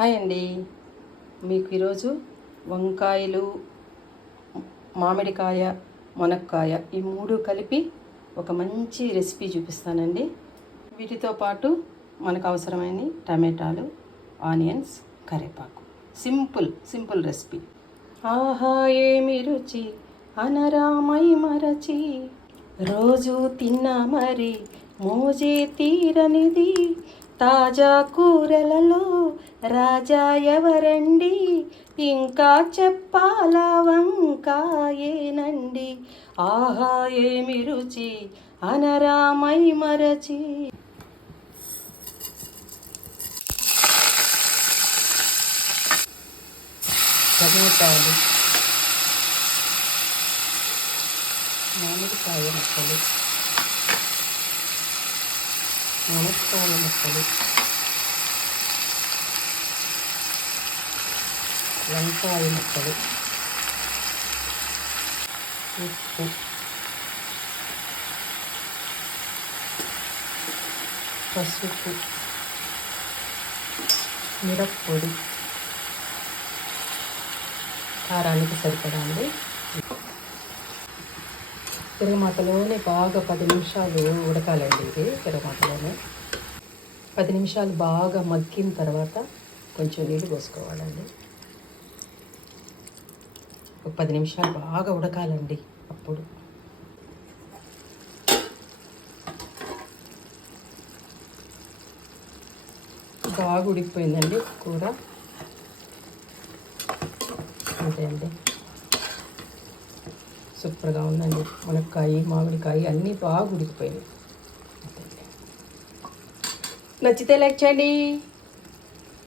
Hi అండి. మీకు ఈరోజు వంకాయలు, మామిడికాయ, మునక్కాయ ఈ మూడు కలిపి ఒక మంచి రెసిపీ చూపిస్తానండి. వీటితో పాటు మనకు అవసరమైన టమాటాలు, ఆనియన్స్, కరివేపాకు. Simple recipe. ఆహా ఏమి రుచి అనరామై మరచి, రోజు తిన్నా మరి మోజే తీరనిది, తాజా కూరలలో రాజా ఎవరండి, ఇంకా చెప్పాలా వంకాయేనండి. ఆహా ఏమి రుచి అనరామై మరచి. టమాటాలు, మామిడికాయ ముక్కలు, మునక్కాయ ముక్కలు, వంకాయ ముక్కలు, ఉప్పు, పసుపు, మిరప్పొడి, కారానికి సరిపడా అండి. తిరగమాతలోనే బాగా 10 నిమిషాలు ఉడకాలండి. ఇది తిరగమాతలోనే 10 నిమిషాలు బాగా మగ్గిన తర్వాత కొంచెం నీళ్ళు పోసుకోవాలండి. ఒక 10 నిమిషాలు బాగా ఉడకాలండి. అప్పుడు బాగా ఉడికిపోయిందండి కూర. అంతే అండి, సూపర్గా ఉందండి. మునక్కాయ, మామిడికాయ అన్నీ బాగా ఉడికిపోయినాయి. నచ్చితే లైక్ చేయండి.